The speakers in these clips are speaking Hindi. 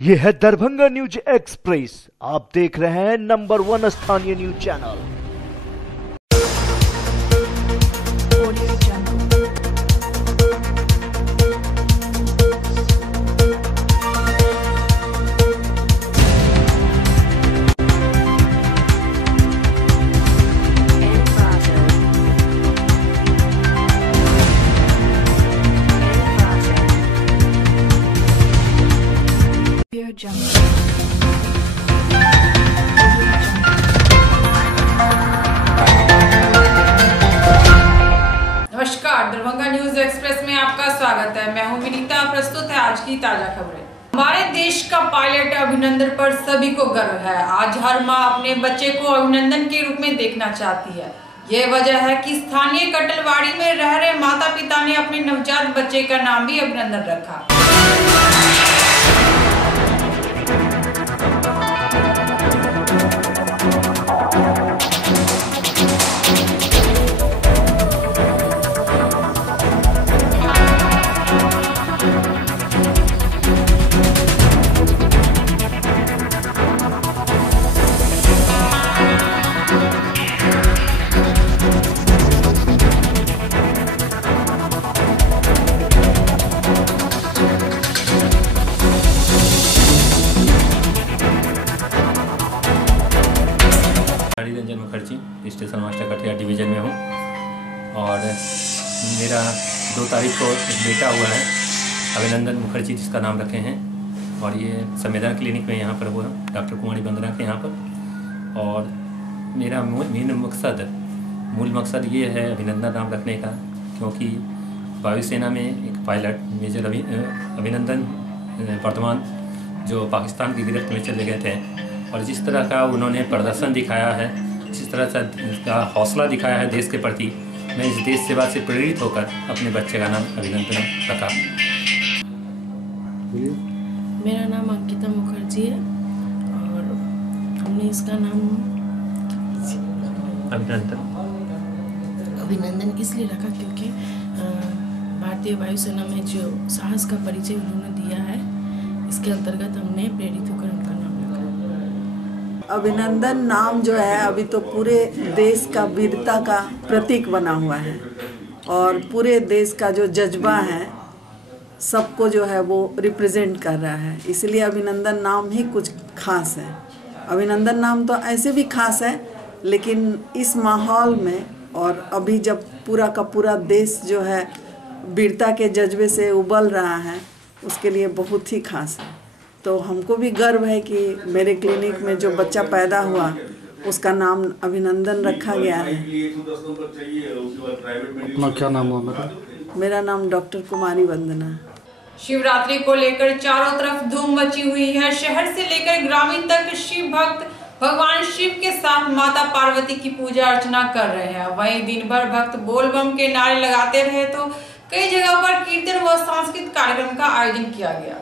ये है दरभंगा न्यूज एक्सप्रेस। आप देख रहे हैं नंबर 1 स्थानीय न्यूज चैनल। नमस्कार, दरभंगा न्यूज एक्सप्रेस में आपका स्वागत है। मैं हूं विनीता। प्रस्तुत है आज की ताजा खबरें। हमारे देश का पायलट अभिनंदन पर सभी को गर्व है। आज हर मां अपने बच्चे को अभिनंदन के रूप में देखना चाहती है। यह वजह है कि स्थानीय कटलवाड़ी में रह रहे माता पिता ने अपने नवजात बच्चे का नाम भी अभिनंदन रखा। Ranjan Mukherjee station master Katihar division में हूँ और मेरा 2 तारीख को एक बेटा हुआ है अभिनंदन मुखर्जी, जिसका नाम रखे हैं। और ये संवेदना क्लिनिक में यहाँ पर हुआ डॉक्टर कुमारी वंदना के यहाँ पर। और मेरा मूल मकसद ये है अभिनंदन नाम रखने का, क्योंकि वायुसेना में एक पायलट मेजर अभिनंदन वर्धमान जो पाकिस्तान की गिरफ्त में चले गए थे, और जिस तरह का उन्होंने प्रदर्शन दिखाया है, जिस तरह से उसका हौसला दिखाया है देश के प्रति, मैं इस देश सेवा से प्रेरित होकर अपने बच्चे का नाम अभिनंदन रखा। मेरा नाम अंकिता मुखर्जी है और हमने इसका नाम अभिनंदन इसलिए रखा क्योंकि भारतीय वायुसेना में जो साहस का परिचय उन्होंने दिया है, इसके अंतर्गत हमने प्रेरित होकर उनका नाम रखा। अभिनंदन नाम जो है अभी तो पूरे देश का वीरता का प्रतीक बना हुआ है और पूरे देश का जो जज्बा है सबको जो है वो रिप्रेजेंट कर रहा है, इसलिए अभिनंदन नाम ही कुछ खास है। अभिनंदन नाम तो ऐसे भी खास है, लेकिन इस माहौल में और अभी जब पूरा का पूरा देश जो है वीरता के जज्बे से उबल रहा है, उसके लिए बहुत ही खास है। तो हमको भी गर्व है कि मेरे क्लिनिक में जो बच्चा पैदा हुआ उसका नाम अभिनंदन रखा गया है। अपना क्या नाम हुआ? मेरा नाम डॉक्टर कुमारी वंदना। शिवरात्रि को लेकर चारों तरफ धूम मची हुई है। शहर से लेकर ग्रामीण तक शिव भक्त भगवान शिव के साथ माता पार्वती की पूजा अर्चना कर रहे हैं। वहीं दिन भर भक्त बोल बम के नारे लगाते रहे तो कई जगह पर कीर्तन व सांस्कृतिक कार्यक्रम का आयोजन किया गया।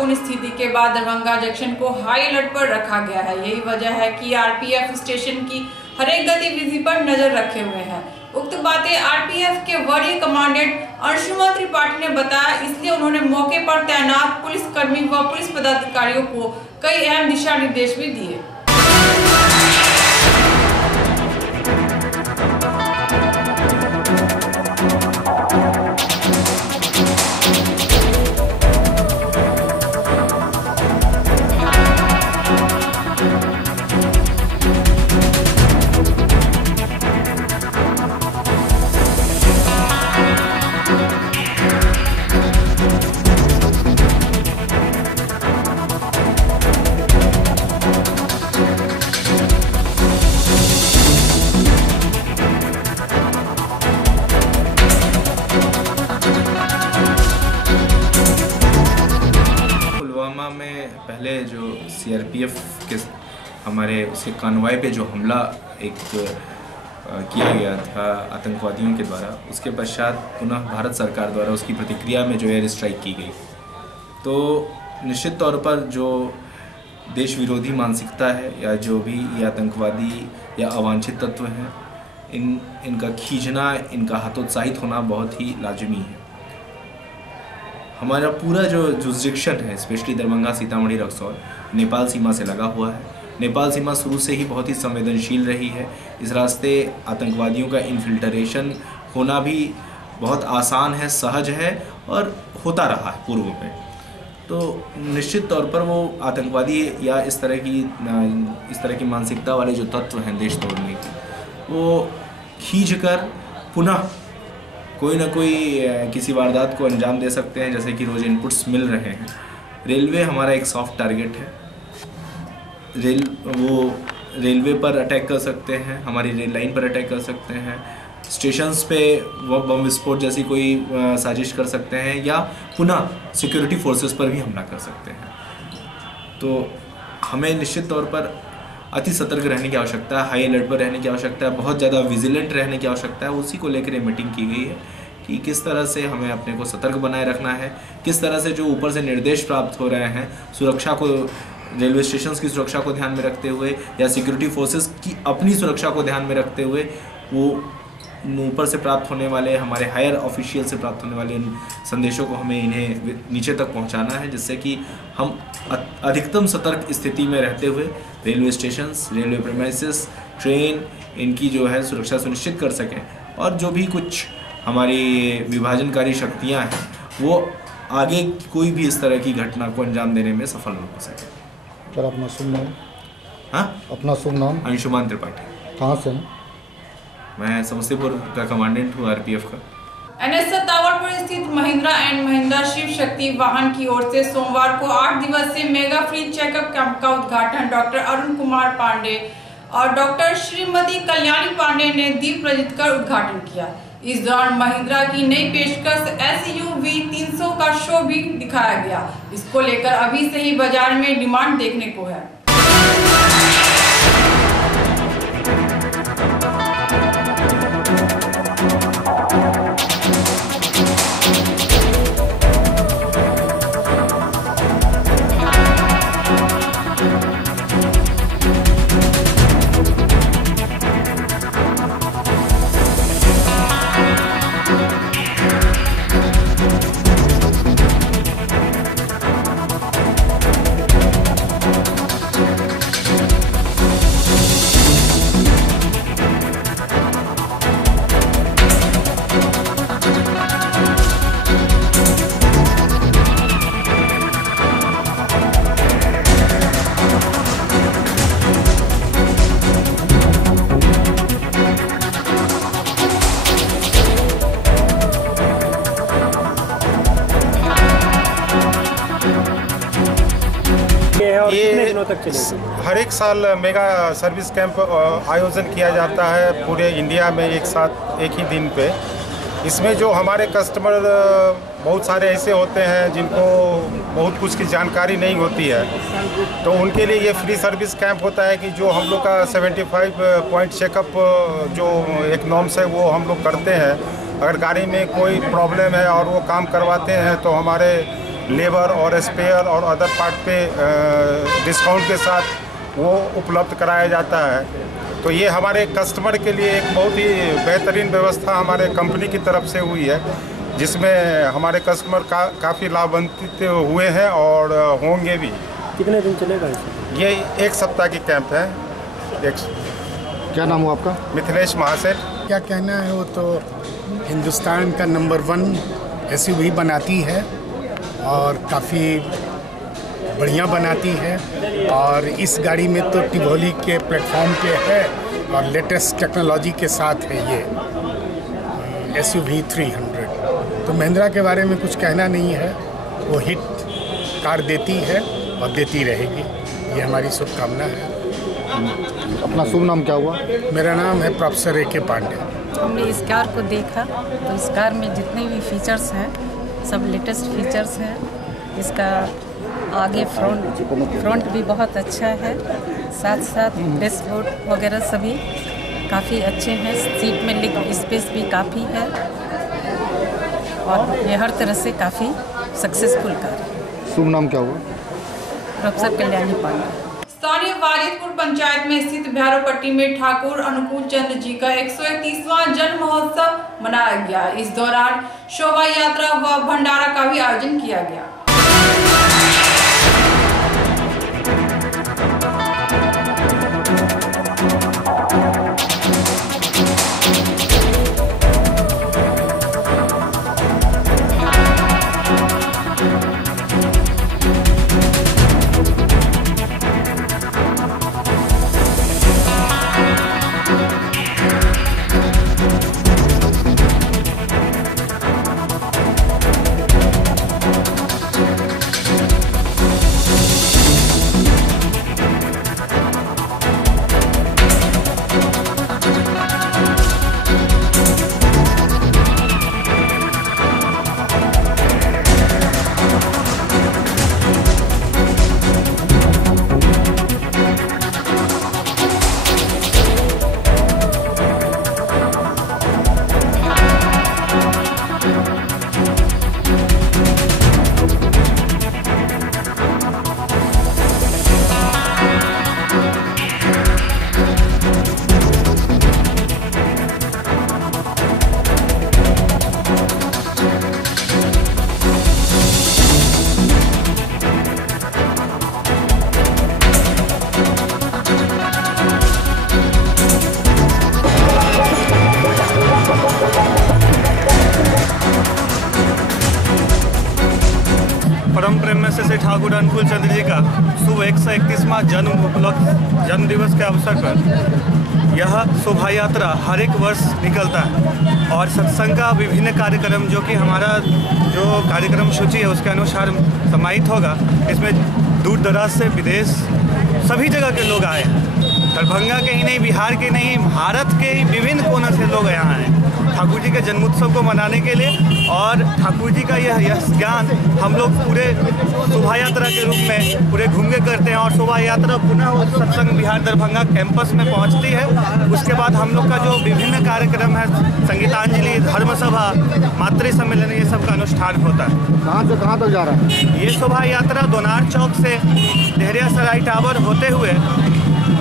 तनावपूर्ण स्थिति के बाद दरभंगा जंक्शन को हाई अलर्ट पर रखा गया है। यही वजह है कि आरपीएफ स्टेशन की हर एक गतिविधि पर नजर रखे हुए हैं। उक्त बातें आरपीएफ के वरीय कमांडेंट अंशुमन त्रिपाठी ने बताया, इसलिए उन्होंने मौके पर तैनात पुलिसकर्मी व पुलिस पदाधिकारियों को कई अहम दिशा निर्देश भी दिए। में पहले जो सीआरपीएफ के हमारे उसके कानवाई पे जो हमला एक किया गया था आतंकवादियों के द्वारा, उसके पश्चात पुनः भारत सरकार द्वारा उसकी प्रतिक्रिया में जो एयर स्ट्राइक की गई, तो निश्चित तौर पर जो देश विरोधी मानसिकता है या जो भी ये आतंकवादी या अवांछित तत्व हैं, इनका खींचना, इनका हतोत्साहित होना बहुत ही लाजमी है। हमारा पूरा जो जुरिडिक्शन है, स्पेशली दरभंगा, सीतामढ़ी, रक्सौल, नेपाल सीमा से लगा हुआ है। नेपाल सीमा शुरू से ही बहुत ही संवेदनशील रही है। इस रास्ते आतंकवादियों का इन्फिल्ट्रेशन होना भी बहुत आसान है, सहज है और होता रहा है पूर्व में। तो निश्चित तौर पर वो आतंकवादी या इस तरह की मानसिकता वाले जो तत्व हैं देश तोड़ने के, वो खींचकर पुनः कोई ना कोई किसी वारदात को अंजाम दे सकते हैं, जैसे कि रोज़ इनपुट्स मिल रहे हैं। रेलवे हमारा एक सॉफ्ट टारगेट है। वो रेलवे पर अटैक कर सकते हैं, हमारी रेल लाइन पर अटैक कर सकते हैं, स्टेशंस पे बम विस्फोट जैसी कोई साजिश कर सकते हैं, या पुनः सिक्योरिटी फोर्सेस पर भी हमला कर सकते हैं। तो हमें निश्चित तौर पर अति सतर्क रहने की आवश्यकता है, हाई अलर्ट पर रहने की आवश्यकता है, बहुत ज़्यादा विजिलेंट रहने की आवश्यकता है। उसी को लेकर ये मीटिंग की गई है कि किस तरह से हमें अपने को सतर्क बनाए रखना है, किस तरह से जो ऊपर से निर्देश प्राप्त हो रहे हैं सुरक्षा को, रेलवे स्टेशन की सुरक्षा को ध्यान में रखते हुए या सिक्योरिटी फोर्सेस की अपनी सुरक्षा को ध्यान में रखते हुए, वो ऊपर से प्राप्त होने वाले, हमारे हायर ऑफिशियल से प्राप्त होने वाले इन संदेशों को हमें इन्हें नीचे तक पहुंचाना है, जिससे कि हम अधिकतम सतर्क स्थिति में रहते हुए railway stations, railway premises, train, इनकी जो है सुरक्षा सुनिश्चित कर सकें, और जो भी कुछ हमारी विभाजनकारी शक्तियां हैं वो आगे कोई भी इस तरह की घटना को अंजाम देने में सफल न हो सके। सर अपना शुभ नाम? हाँ, अपना शुभ नाम? अंशुमान त्रिपाठी। कहाँ से? मैं समस्तीपुर का कमांडेंट हूँ आरपीएफ का। NH सत्तावरपुर स्थित महिंद्रा एंड महिंद्रा शिव शक्ति वाहन की ओर से सोमवार को 8 दिवसीय मेगा फ्री चेकअप कैंप का उद्घाटन डॉक्टर अरुण कुमार पांडे और डॉक्टर श्रीमती कल्याणी पांडे ने दीप प्रज्वलित कर उद्घाटन किया। इस दौरान महिंद्रा की नई पेशकश SUV 300 का शो भी दिखाया गया। इसको लेकर अभी से ही बाजार में डिमांड देखने को है। हर एक साल मेगा सर्विस कैंप आयोजन किया जाता है पूरे इंडिया में एक साथ एक ही दिन पे। इसमें जो हमारे कस्टमर बहुत सारे ऐसे होते हैं जिनको बहुत कुछ की जानकारी नहीं होती है, तो उनके लिए ये फ्री सर्विस कैंप होता है कि जो हम लोग का 75 पॉइंट चेकअप जो एक नॉर्म्स है वो हम लोग करते हैं। अगर गाड़ी में कोई प्रॉब्लम है और वो काम करवाते हैं तो हमारे लेबर और स्पेयर और अदर पार्ट पे डिस्काउंट के साथ वो उपलब्ध कराया जाता है। तो ये हमारे कस्टमर के लिए एक बहुत ही बेहतरीन व्यवस्था हमारे कंपनी की तरफ से हुई है, जिसमें हमारे कस्टमर काफ़ी लाभान्वित हुए हैं और होंगे भी। कितने दिन चलेगा इसे? ये 1 सप्ताह की कैंप है। क्या नाम हुआ आपका? मिथिलेश महासेठ। क्या कहना है, वो तो हिंदुस्तान का नंबर 1 SUV बनाती है और काफ़ी बढ़िया बनाती है। और इस गाड़ी में तो टिभोली के प्लेटफॉर्म पे है और लेटेस्ट टेक्नोलॉजी के साथ है ये SUV 300। तो महिंद्रा के बारे में कुछ कहना नहीं है, वो हिट कार देती है और देती रहेगी, ये हमारी शुभकामना है। अपना शुभ नाम क्या हुआ? मेरा नाम है प्रोफेसर AK पांडे। हमने इस कार को देखा तो इस कार में जितने भी फीचर्स हैं सब लेटेस्ट फीचर्स हैं। इसका आगे फ्रंट भी बहुत अच्छा है, साथ साथ डैशबोर्ड वगैरह सभी काफ़ी अच्छे हैं। सीट में लेग स्पेस भी काफ़ी है और ये हर तरह से काफ़ी सक्सेसफुल कार है। शुभ नाम क्या हुआ? प्रोफेसर कल्याणी पांडे। स्थानीय वारिदपुर पंचायत में स्थित भैरोपट्टी में ठाकुर अनुकूल चंद्र जी का 131वां जन्म महोत्सव मनाया गया। इस दौरान शोभा यात्रा व भंडारा का भी आयोजन किया गया। परम प्रेम से ठाकुर अनुकूल चंद्र जी का शुभ 131वां जन्म दिवस के अवसर पर यह शोभा यात्रा हर एक वर्ष निकलता है और सत्संग का विभिन्न कार्यक्रम जो कि हमारा जो कार्यक्रम सूची है उसके अनुसार समाहित होगा। इसमें दूर दराज से विदेश सभी जगह के लोग आए हैं। दरभंगा के ही नहीं, बिहार के नहीं, भारत के ही विभिन्न कोनों से लोग यहाँ आए ठाकुर जी के जन्मोत्सव को मनाने के लिए। और ठाकुर जी का यह ज्ञान हम लोग पूरे शोभा यात्रा के रूप में पूरे घूम के करते हैं और शोभा यात्रा पुनः सत्संग विहार दरभंगा कैंपस में पहुंचती है। उसके बाद हम लोग का जो विभिन्न कार्यक्रम है, संगीतांजलि, धर्म सभा, मातृ सम्मेलन, ये सब का अनुष्ठान होता है। कहाँ से कहाँ तक जा रहा है ये शोभा यात्रा? दोनार चौक से देहरिया सराय टावर होते हुए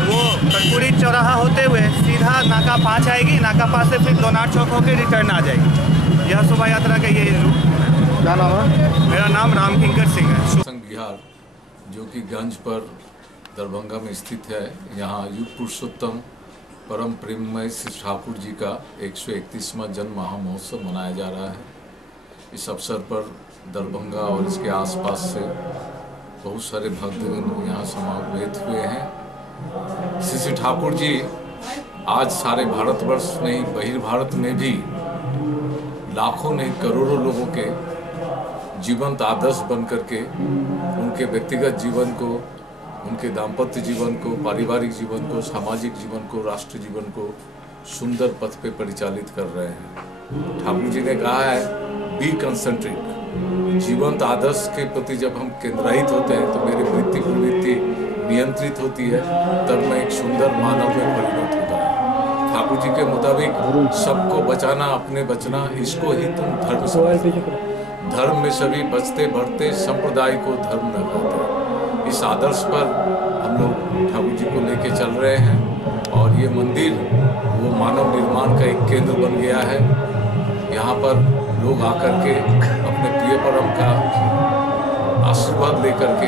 वो कर्पूरी चौराहा होते हुए सीधा नाका 5 आएगी, नाका 5 से फिर दोनार चौक होकर रिटर्न आ जाएगी। यह शोभा यात्रा का ये रूट। क्या नाम है? मेरा नाम राम किंकर सिंह है। सत्संग विहार जो कि गंज पर दरभंगा में स्थित है, यहाँ युग पुरुषोत्तम परम प्रेममय श्री ठाकुर जी का 131वां जन्म महामहोत्सव मनाया जा रहा है। इस अवसर पर दरभंगा और इसके आसपास से बहुत सारे भक्तगण यहाँ समावेत हुए हैं। श्री ठाकुर जी आज सारे भारतवर्ष नहीं, बहिर्भारत में भी लाखों नहीं करोड़ों लोगों के जीवंत आदर्श बन करके उनके व्यक्तिगत जीवन को, उनके दाम्पत्य जीवन को, पारिवारिक जीवन को, सामाजिक जीवन को, राष्ट्र जीवन को सुंदर पथ पे परिचालित कर रहे हैं। ठाकुर जी ने कहा है, बी कंसंट्रिक। जीवंत आदर्श के प्रति जब हम केंद्रित होते हैं तो मेरी वृत्ति प्रवृत्ति नियंत्रित होती है, तब मैं एक सुंदर मानव में परिणत होता है। ठाकुर जी के मुताबिक सबको बचाना, अपने बचना, इसको ही तुम धर्म समझो। धर्म में सभी बचते बढ़ते संप्रदाय को धर्म न कहते। इस आदर्श पर हम लोग ठाकुर जी को लेके चल रहे हैं और ये मंदिर वो मानव निर्माण का एक केंद्र बन गया है। यहाँ पर लोग आकर के अपने प्रिय परम का आशीर्वाद लेकर के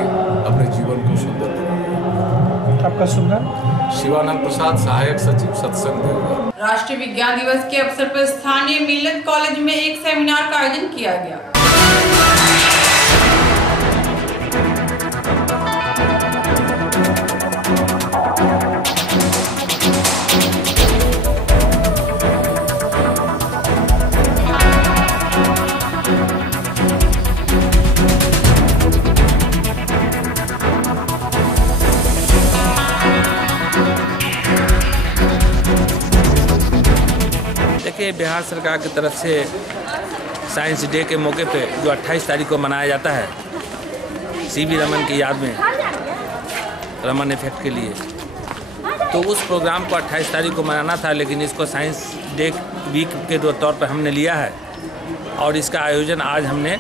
अपने जीवन को सुंदर बनाएंगे। आपका शुभ नाम? शिवानंद प्रसाद, सहायक सचिव सत्संग देवघर। राष्ट्रीय विज्ञान दिवस के अवसर पर स्थानीय मिल्लत कॉलेज में एक सेमिनार का आयोजन किया गया। देखिए, बिहार सरकार की तरफ से साइंस डे के मौके पे जो 28 तारीख को मनाया जाता है सीवी रमन की याद में, रमन इफेक्ट के लिए, तो उस प्रोग्राम को 28 तारीख को मनाना था, लेकिन इसको साइंस डे वीक के तौर पर हमने लिया है और इसका आयोजन आज हमने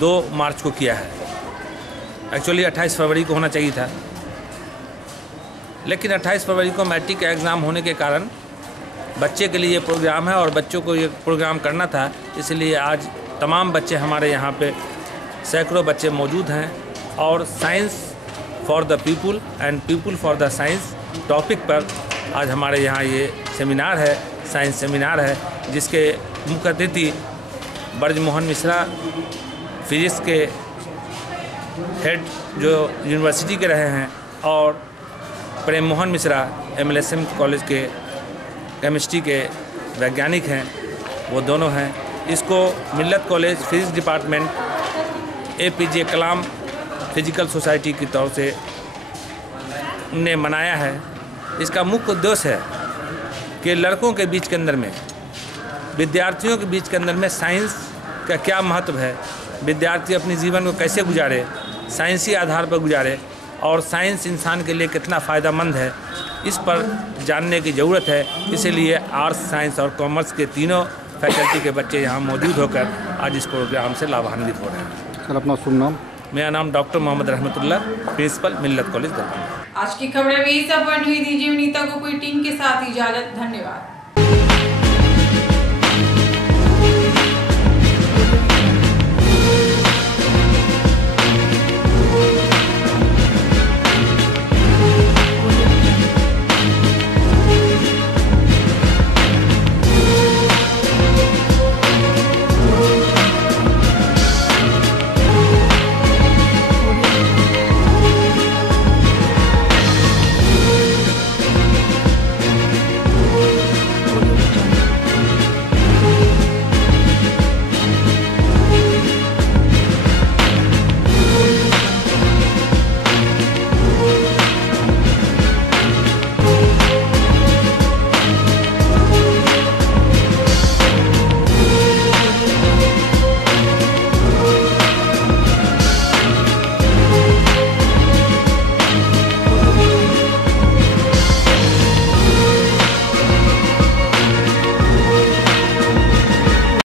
2 मार्च को किया है। एक्चुअली 28 फरवरी को होना चाहिए था, लेकिन 28 फरवरी को मैट्रिक का एग्ज़ाम होने के कारण बच्चे के लिए ये प्रोग्राम है और बच्चों को ये प्रोग्राम करना था, इसलिए आज तमाम बच्चे हमारे यहाँ पे सैकड़ों बच्चे मौजूद हैं और science for the people and people for the science topic पर आज हमारे यहाँ ये सेमिनार है, साइंस सेमिनार है, जिसके मुख्य अतिथि ब्रजमोहन मिश्रा, फिजिक्स के हेड जो यूनिवर्सिटी के रहे हैं, और प्रेम मोहन मिश्रा MLSM कॉलेज के केमिस्ट्री के वैज्ञानिक हैं, वो दोनों हैं। इसको मिल्लत कॉलेज फिजिक्स डिपार्टमेंट APJ कलाम फिजिकल सोसाइटी की तौर से ने मनाया है। इसका मुख्य उद्देश्य है कि लड़कों के बीच के अंदर में, विद्यार्थियों के बीच के अंदर में साइंस का क्या महत्व है, विद्यार्थी अपने जीवन को कैसे गुजारे, साइंसी आधार पर गुजारे और साइंस इंसान के लिए कितना फ़ायदेमंद है, इस पर जानने की ज़रूरत है। इसीलिए आर्ट्स, साइंस और कॉमर्स के तीनों फैकल्टी के बच्चे यहाँ मौजूद होकर आज इस प्रोग्राम से लाभान्वित हो रहे हैं। सर, अपना शुभ नाम? मेरा नाम डॉक्टर मोहम्मद रहमतुल्लाह, प्रिंसिपल मिल्लत कॉलेज दरभंगा। आज की खबरें में यही सब बनी हुई। दीजिए विनीता को कोई टीम के साथ इजाजत। धन्यवाद।